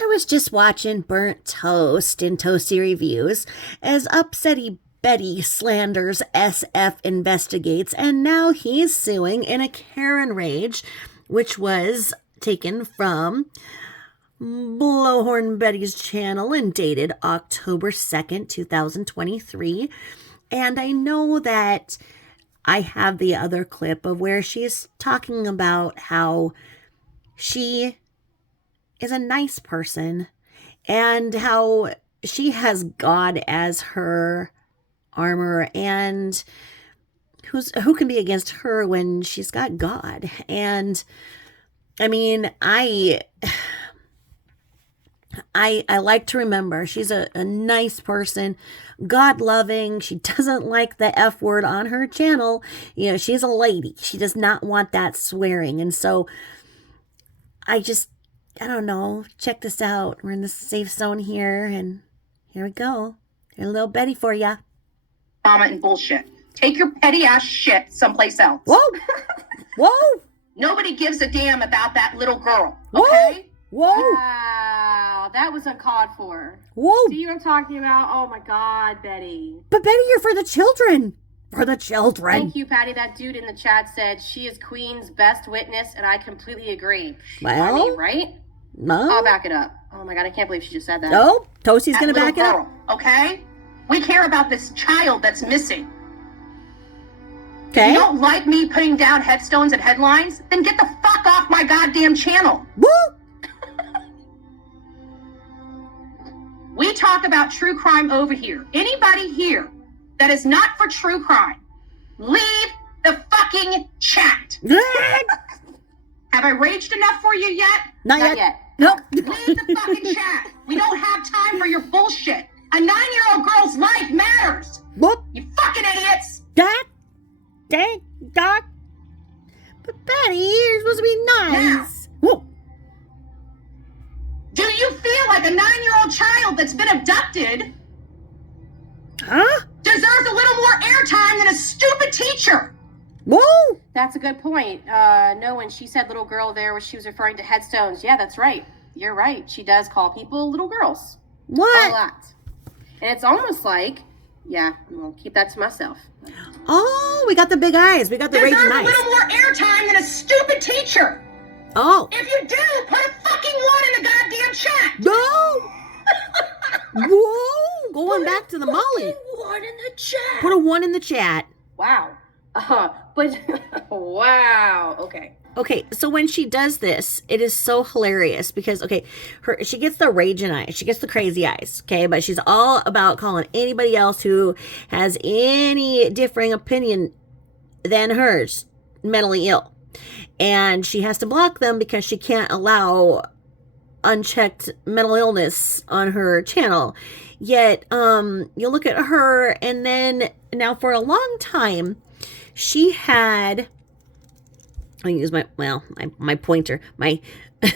I was just watching Burnt Toast and Toasty Reviews as Upsetty Betty slanders SF investigates, and now he's suing in a Karen Rage, which was taken from Blowhorn Betty's channel and dated October 2nd, 2023. And I know that I have the other clip of where she's talking about how she is a nice person and how she has God as her armor, and who can be against her when she's got God? And I mean, I like to remember she's a nice person, God loving. She doesn't like the F word on her channel. You know, she's a lady. She does not want that swearing. And so I don't know. Check this out. We're in the safe zone here, and here we go. Here's a little Betty for ya. Drama and bullshit. Take your petty ass shit someplace else. Whoa! Whoa! Nobody gives a damn about that little girl. Okay? Whoa! Wow, that was uncalled for. Whoa! See what I'm talking about? Oh my God, Betty. But Betty, you're for the children. For the children. Thank you, Patty. That dude in the chat said she is Queen's best witness, and I completely agree. Well, I mean, right? No. I'll back it up. Oh my God, I can't believe she just said that. Oh, Toasty's going to back it girl, up. Okay? We care about this child that's missing. Okay. If you don't like me putting down headstones and headlines, then get the fuck off my goddamn channel. Woo! We talk about true crime over here. Anybody here that is not for true crime, leave the fucking chat. Have I raged enough for you yet? Not yet. Nope. Leave the fucking chat. We don't have time for your bullshit. A 9-year-old girl's life matters. Whoop! You fucking idiots. Dang, Doc. But Betty, you're supposed to be nice. Whoop! Do you feel like a 9-year-old child that's been abducted Huh? deserves a little more airtime than a stupid teacher? Whoa! That's a good point. No, when she said little girl there, she was referring to headstones. Yeah, that's right. You're right. She does call people little girls. A What? lot. And it's almost like, yeah, I'm going to keep that to myself. Oh, we got the big eyes. We got the Deserves raging a eyes. little more airtime than a stupid teacher. Oh. If you do, put a fucking one in the goddamn chat. No! Whoa! Going back to the Molly. One in the chat. Put a 1 in the chat. Wow. But, wow. Okay. Okay, so when she does this, it is so hilarious because, okay, she gets the raging eyes, she gets the crazy eyes, okay, but she's all about calling anybody else who has any differing opinion than hers mentally ill. And she has to block them because she can't allow unchecked mental illness on her channel. Yet, you look at her, and then now for a long time, she had... I use my pointer, my, what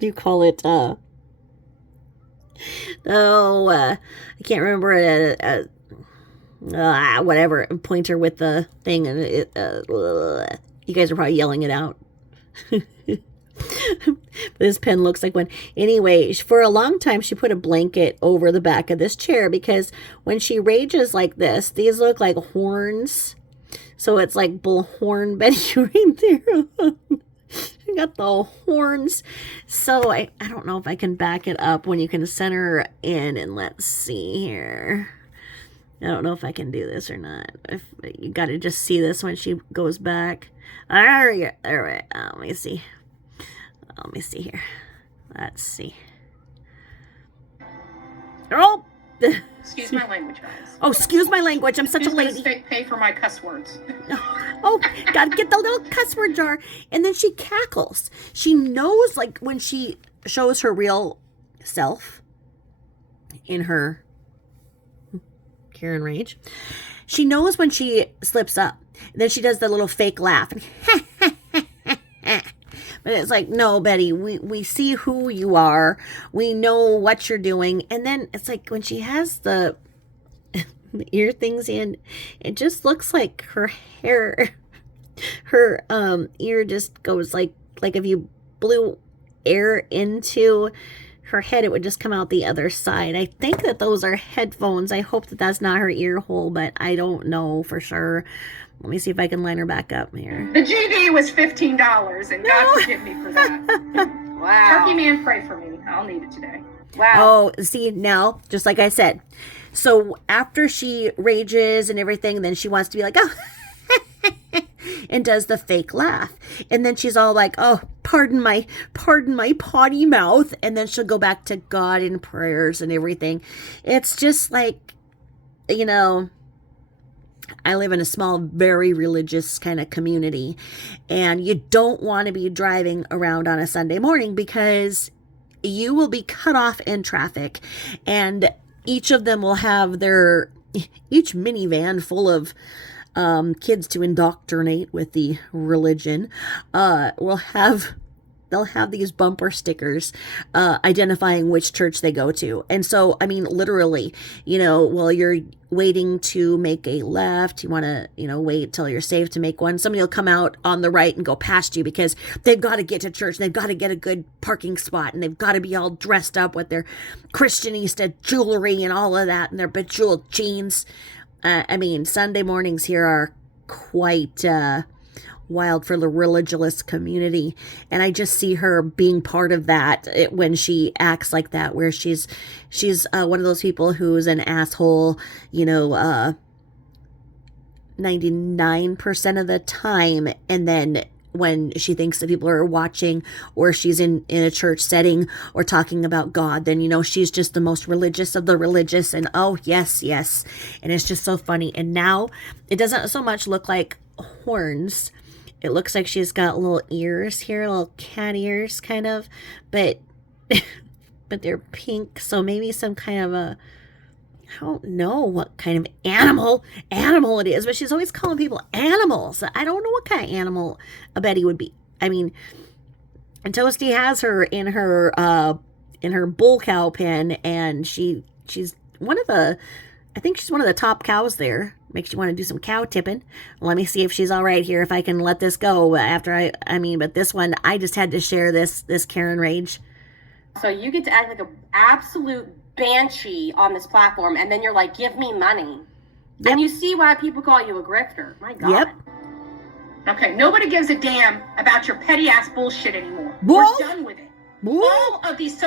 do you call it? I can't remember whatever, pointer with the thing, and you guys are probably yelling it out. This pen looks like one. Anyway, for a long time, she put a blanket over the back of this chair because when she rages like this, these look like horns. So it's like Bullhorn Betty right there. You got the horns. So I don't know if I can back it up when you can center her in. And let's see here. I don't know if I can do this or not. If you got to just see this when she goes back. All right. Let me see. Let me see here. Let's see. Oh! Excuse my language, guys. Oh, excuse my language. I'm such a lady. Pay for my cuss words. Oh, gotta get the little cuss word jar. And then she cackles. She knows, like, when she shows her real self in her Karen Rage, she knows when she slips up. And then she does the little fake laugh. But it's like, no, Betty, we see who you are. We know what you're doing. And then it's like when she has the ear things in, it just looks like her hair, her ear just goes like if you blew air into her head, it would just come out the other side. I think that those are headphones. I hope that that's not her ear hole, but I don't know for sure. Let me see if I can line her back up here. The GD was $15, and God forgive me for that. Wow. Turkey Man, pray for me. I'll need it today. Wow. Oh, see, now, just like I said. So after she rages and everything, then she wants to be like, oh, and does the fake laugh. And then she's all like, oh, pardon my potty mouth. And then she'll go back to God in prayers and everything. It's just like, you know, I live in a small, very religious kind of community. And you don't want to be driving around on a Sunday morning because you will be cut off in traffic. And each of them will have each minivan full of kids to indoctrinate with the religion, they'll have these bumper stickers identifying which church they go to. And so, I mean, literally, you know, while you're waiting to make a left, you want to, you know, wait till you're safe to make one. Somebody will come out on the right and go past you because they've got to get to church and they've got to get a good parking spot and they've got to be all dressed up with their Christianista jewelry and all of that and their bejeweled jeans. I mean, Sunday mornings here are quite wild for the religious community, and I just see her being part of that when she acts like that, where she's one of those people who's an asshole, you know, 99% of the time, and then when she thinks that people are watching or she's in a church setting or talking about God, then, you know, she's just the most religious of the religious. And oh, yes. And it's just so funny. And now it doesn't so much look like horns. It looks like she's got little ears here, little cat ears kind of, but they're pink. So maybe some kind of I don't know what kind of animal it is, but she's always calling people animals. I don't know what kind of animal a Betty would be. I mean, and Toasty has her in her bull cow pen, and she's one of the, I think she's one of the top cows there. Makes you want to do some cow tipping. Let me see if she's all right here, if I can let this go after but this one, I just had to share this Karen rage. So you get to act like an absolute banshee on this platform, and then you're like, give me money. Yep. And you see why people call you a grifter. My God. Yep. Okay, nobody gives a damn about your petty ass bullshit anymore. Whoa. We're done with it. Whoa. All of these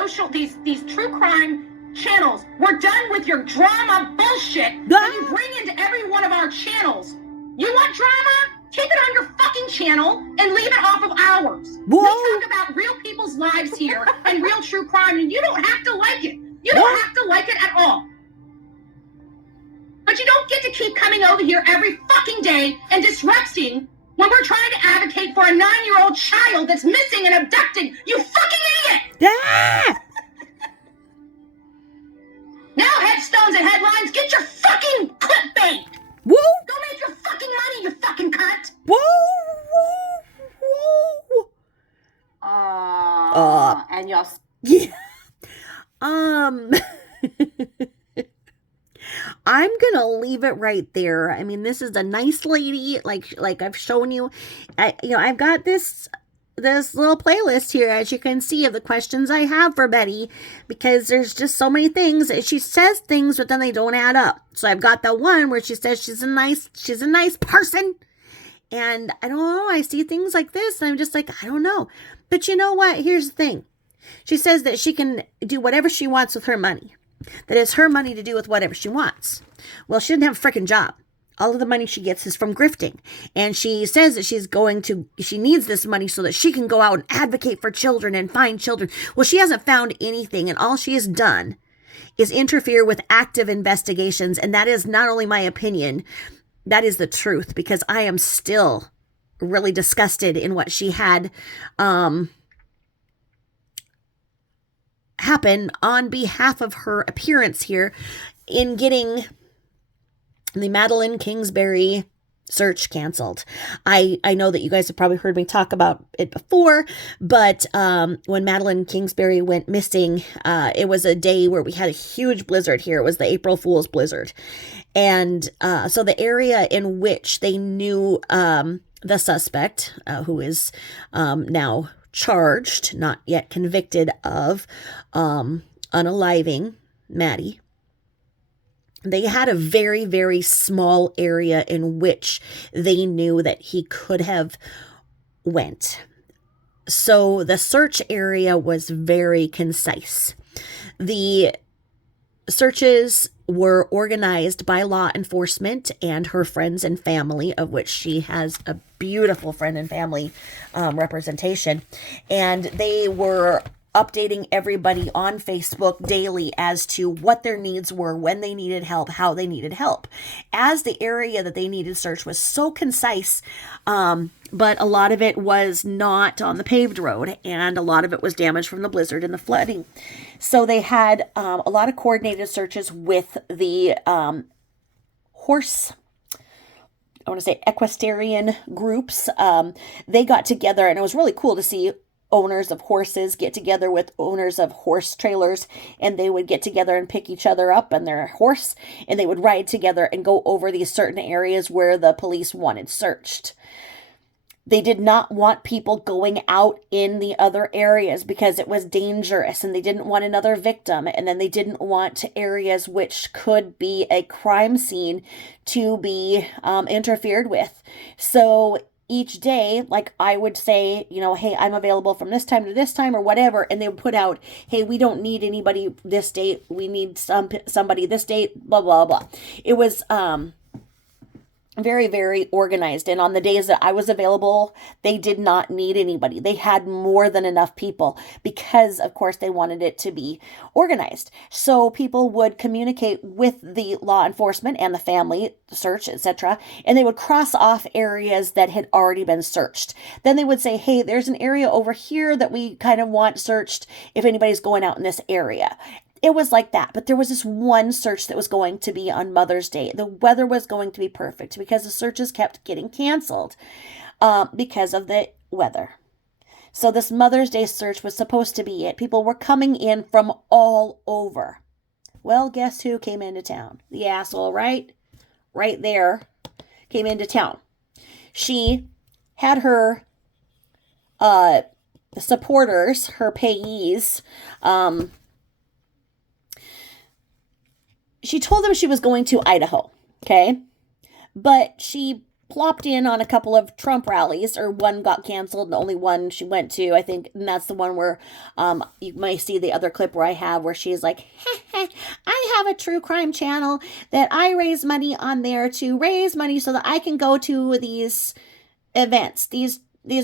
these true crime channels, we're done with your drama bullshit that you bring into every one of our channels. You want drama? Keep it on your fucking channel and leave it off of ours. Whoa. We talk about real people's lives here and real true crime, and you don't have to like it. You don't have to like it at all. But you don't get to keep coming over here every fucking day and disrupting when we're trying to advocate for a 9-year-old child that's missing and abducted. You fucking idiot! Ah! Now headstones and headlines, get your fucking clickbait! Woo! Go make your fucking money, you fucking cunt! Whoa! And y'all. Yeah. I'm gonna leave it right there. I mean, this is a nice lady, like I've shown you. I've got this little playlist here, as you can see, of the questions I have for Betty, because there's just so many things. She says things, but then they don't add up. So I've got the one where she says she's a nice person. And I don't know, I see things like this, and I'm just like, I don't know. But you know what? Here's the thing. She says that she can do whatever she wants with her money. That it's her money to do with whatever she wants. Well, she doesn't have a freaking job. All of the money she gets is from grifting. And she says that she needs this money so that she can go out and advocate for children and find children. Well, she hasn't found anything, and all she has done is interfere with active investigations. And that is not only my opinion, that is the truth, because I am still really disgusted in what she had happen on behalf of her appearance here in getting the Madeleine Kingsbury search canceled. I know that you guys have probably heard me talk about it before, but when Madeleine Kingsbury went missing, it was a day where we had a huge blizzard here. It was the April Fool's blizzard. And so the area in which they knew the suspect, who is now charged, not yet convicted of unaliving Maddie. They had a very, very small area in which they knew that he could have went. So the search area was very concise. The searches were organized by law enforcement and her friends and family, of which she has a beautiful friend and family representation. And they were updating everybody on Facebook daily as to what their needs were, when they needed help, how they needed help. As the area that they needed search was so concise, but a lot of it was not on the paved road, and a lot of it was damaged from the blizzard and the flooding. So they had a lot of coordinated searches with the equestrian groups. They got together, and it was really cool to see owners of horses get together with owners of horse trailers, and they would get together and pick each other up on their horse, and they would ride together and go over these certain areas where the police wanted searched. They did not want people going out in the other areas because it was dangerous, and they didn't want another victim, and then they didn't want areas which could be a crime scene to be interfered with. So each day, like I would say, hey, I'm available from this time to this time or whatever. And they would put out, hey, we don't need anybody this date. We need somebody this date, blah, blah, blah. It was very, very organized. And on the days that I was available, they did not need anybody. They had more than enough people because, of course, they wanted it to be organized. So people would communicate with the law enforcement and the family search, etc., and they would cross off areas that had already been searched. Then they would say, hey, there's an area over here that we kind of want searched if anybody's going out in this area. It was like that, but there was this one search that was going to be on Mother's Day. The weather was going to be perfect because the searches kept getting canceled because of the weather. So this Mother's Day search was supposed to be it. People were coming in from all over. Well, guess who came into town? The asshole, right? Right there, came into town. She had her supporters, her payees, she told them she was going to Idaho, okay? But she plopped in on a couple of Trump rallies, or one got canceled, and the only one she went to, I think, and that's the one where you might see the other clip where I have where she's like, I have a true crime channel that I raise money on there to raise money so that I can go to these events, these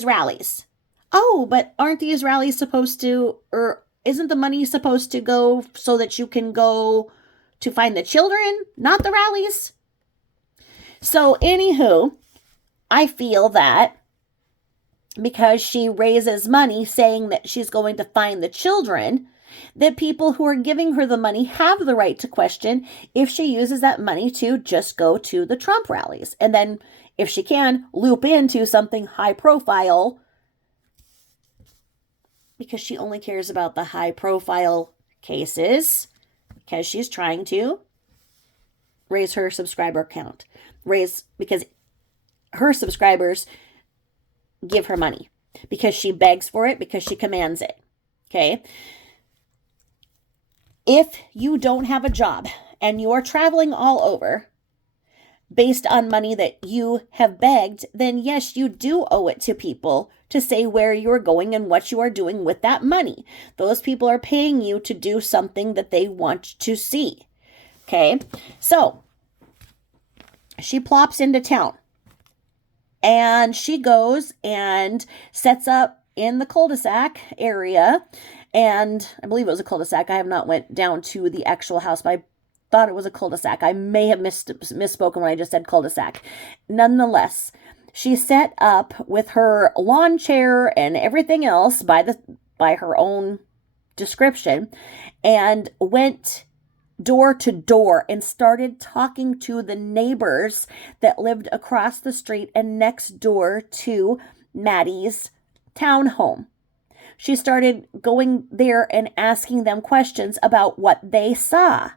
rallies. Oh, but aren't these rallies supposed to, or isn't the money supposed to go so that you can go to find the children, not the rallies? So anywho, I feel that because she raises money saying that she's going to find the children, that people who are giving her the money have the right to question if she uses that money to just go to the Trump rallies. And then if she can, loop into something high profile, because she only cares about the high profile cases, because she's trying to raise her subscriber count. Because her subscribers give her money. Because she begs for it, because she commands it. Okay? If you don't have a job and you are traveling all over based on money that you have begged, then yes, you do owe it to people to say where you're going and what you are doing with that money. Those people are paying you to do something that they want to see. Okay, so she plops into town and she goes and sets up in the cul-de-sac area. And I believe it was a cul-de-sac. I have not went down to the actual house, but I thought it was a cul-de-sac. I may have misspoken when I just said cul-de-sac. Nonetheless, she set up with her lawn chair and everything else by her own description, and went door to door and started talking to the neighbors that lived across the street and next door to Maddie's townhome. She started going there and asking them questions about what they saw.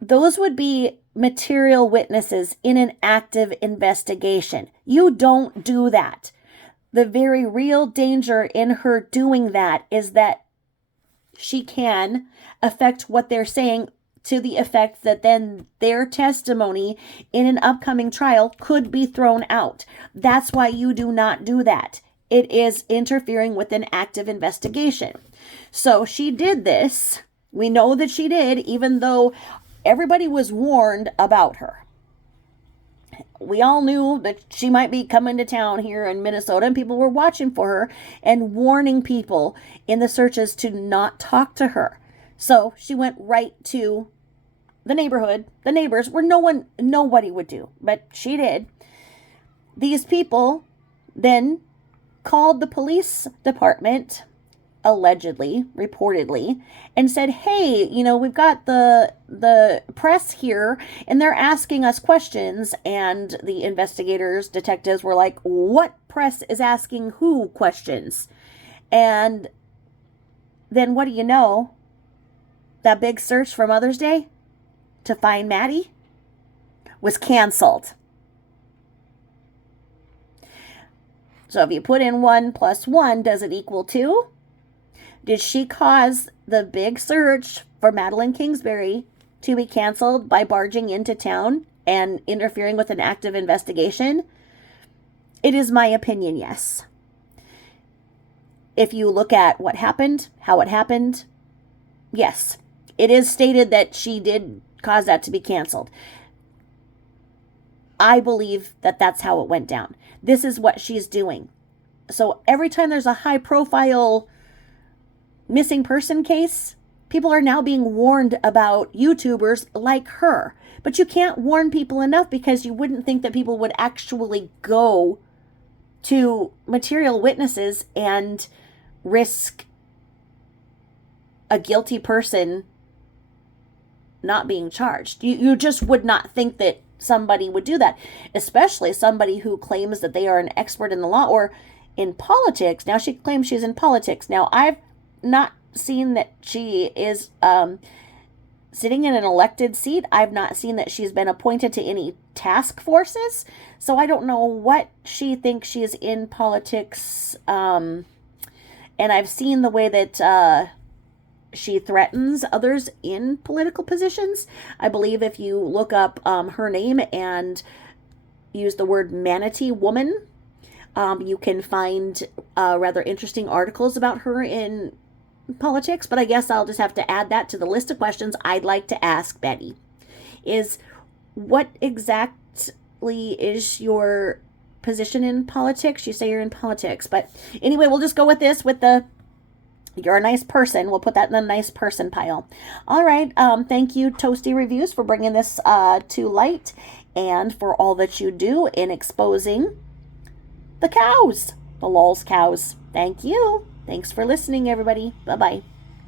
Those would be material witnesses in an active investigation. You don't do that. the very real danger in her doing that is that she can affect what they're saying to the effect that then their testimony in an upcoming trial could be thrown out. That's why you do not do that. It is interfering with an active investigation. So she did this. We know that she did, even though everybody was warned about her. We all knew that she might be coming to town here in Minnesota, and people were watching for her and warning people in the searches to not talk to her. So she went right to the neighborhood, the neighbors, where nobody would do, but she did. These people then called the police department, allegedly, reportedly, and said, hey, we've got the press here and they're asking us questions. And the investigators, detectives were like, what press is asking who questions? And then what do you know? That big search for Mother's Day to find Maddie was canceled. So if you put in 1 + 1, does it equal 2? Did she cause the big search for Madeleine Kingsbury to be canceled by barging into town and interfering with an active investigation? It is my opinion, yes. If you look at what happened, how it happened, yes. It is stated that she did cause that to be canceled. I believe that that's how it went down. This is what she's doing. So every time there's a high-profile missing person case, people are now being warned about YouTubers like her. But you can't warn people enough, because you wouldn't think that people would actually go to material witnesses and risk a guilty person not being charged. You just would not think that somebody would do that, especially somebody who claims that they are an expert in the law or in politics. Now, she claims she's in politics. Now, I've not seen that she is sitting in an elected seat. I've not seen that she's been appointed to any task forces. So I don't know what she thinks she is in politics. And I've seen the way that she threatens others in political positions. I believe if you look up her name and use the word manatee woman, you can find rather interesting articles about her in politics. But I guess I'll just have to add that to the list of questions I'd like to ask Betty. Is what exactly is your position in politics? You say you're in politics, but anyway, we'll just go with this, with the you're a nice person. We'll put that in the nice person pile. All right. Thank you, Toasty Reviews, for bringing this to light and for all that you do in exposing the cows, the LOLs cows. Thank you. Thanks for listening, everybody. Bye-bye.